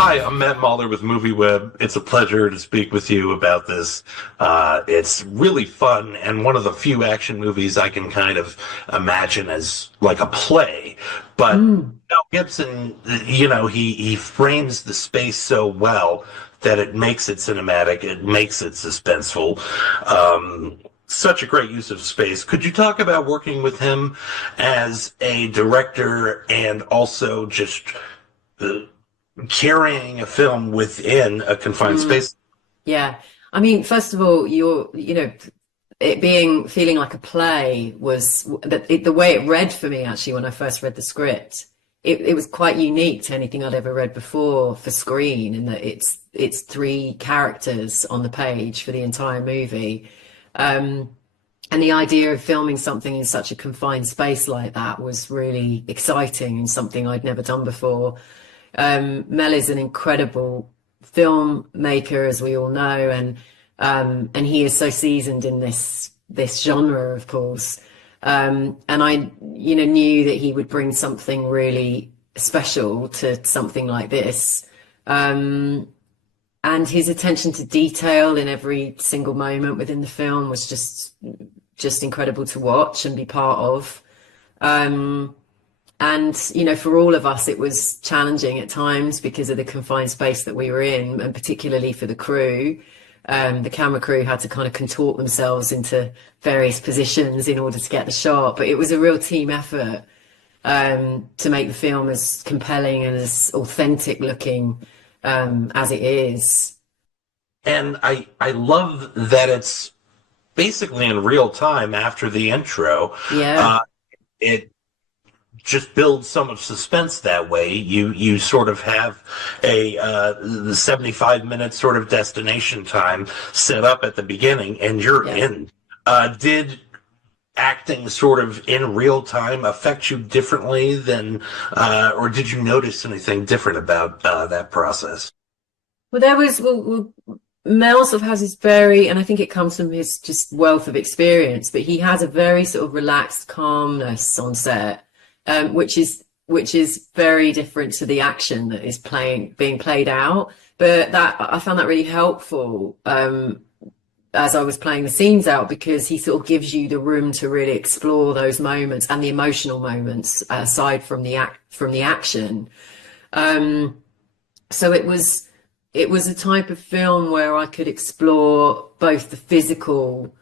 Hi, I'm Matt Mahler with MovieWeb. It's a pleasure to speak with you about this. It's really fun and one of the few action movies I can kind of imagine as like a play. But Mm. Mel Gibson, he frames the space so well that it makes it cinematic, it makes it suspenseful. Such a great use of space. Could you talk about working with him as a director and also just uh, carrying a film within a confined Mm. space? Yeah. I mean, first of all, it being feeling like a play was the way it read for me actually when I first read the script. It was quite unique to anything I'd ever read before for screen, in that it's three characters on the page for the entire movie. Um, and the idea of filming something in such a confined space like that was really exciting and something I'd never done before. Mel is an incredible filmmaker, as we all know, and he is so seasoned in this genre, of course. And I, knew that he would bring something really special to something like this. And his attention to detail in every single moment within the film was just incredible to watch and be part of. Um, and, for all of us, it was challenging at times because of the confined space that we were in, and particularly for the crew. The camera crew had to kind of contort themselves into various positions in order to get the shot. But it was a real team effort to make the film as compelling and as authentic looking as it is. And I love that it's basically in real time after the intro. Yeah, Uh, it just builds so much suspense that way. You sort of have the 75 minute sort of destination time set up at the beginning, and you're yeah. in. Did acting sort of in real time affect you differently than, or did you notice anything different about that process? Well, Mel sort of has this very, and I think it comes from his just wealth of experience, but he has a very sort of relaxed calmness on set, which is very different to the action that is being played out. But that I found that really helpful as I was playing the scenes out, because he sort of gives you the room to really explore those moments and the emotional moments aside from the action. Um, so it was a type of film where I could explore both the physical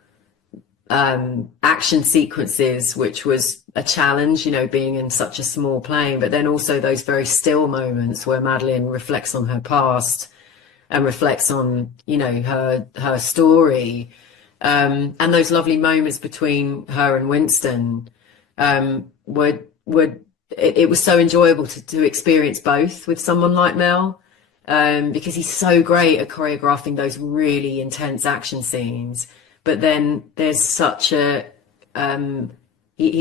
action sequences, which was a challenge, being in such a small plane, but then also those very still moments where Madeline reflects on her past and reflects on, her story, and those lovely moments between her and Winston were it was so enjoyable to experience both with someone like Mel, because he's so great at choreographing those really intense action scenes. But then there's such he's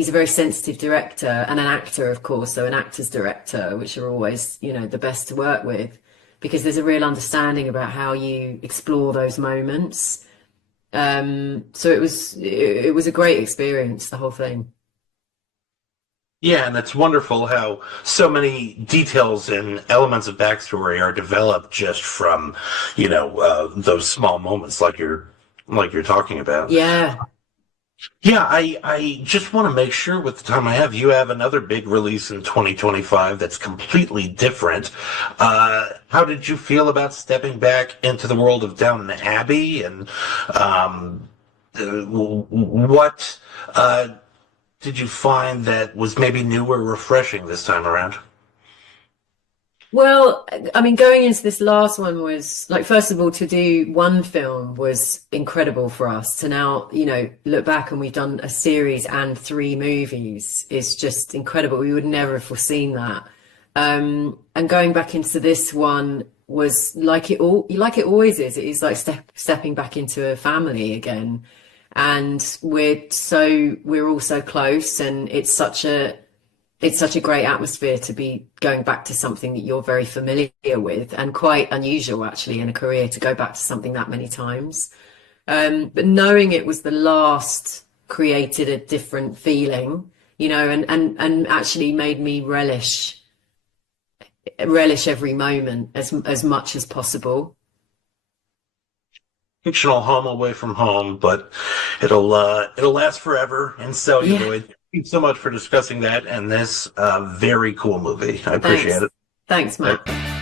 a very sensitive director and an actor, of course, so an actor's director, which are always, the best to work with, because there's a real understanding about how you explore those moments. So it was a great experience, the whole thing. Yeah, and it's wonderful how so many details and elements of backstory are developed just from, those small moments like you're talking about. Yeah. Yeah, I just want to make sure with the time I have, you have another big release in 2025 that's completely different. How did you feel about stepping back into the world of Downton Abbey, and what did you find that was maybe new or refreshing this time around? Well, I mean, going into this last one was like, first of all, to do one film was incredible for us. To now, look back and we've done a series and three movies is just incredible. We would never have foreseen that. And going back into this one was like it always is. It is like stepping back into a family again. And we're all so close, and it's such a great atmosphere to be going back to something that you're very familiar with, and quite unusual actually in a career to go back to something that many times. But knowing it was the last created a different feeling, and actually made me relish relish every moment as much as possible. Fictional home away from home, but it'll last forever and Yeah, celluloid. Thank you so much for discussing that and this very cool movie. I appreciate thanks. it. Thanks, Matt.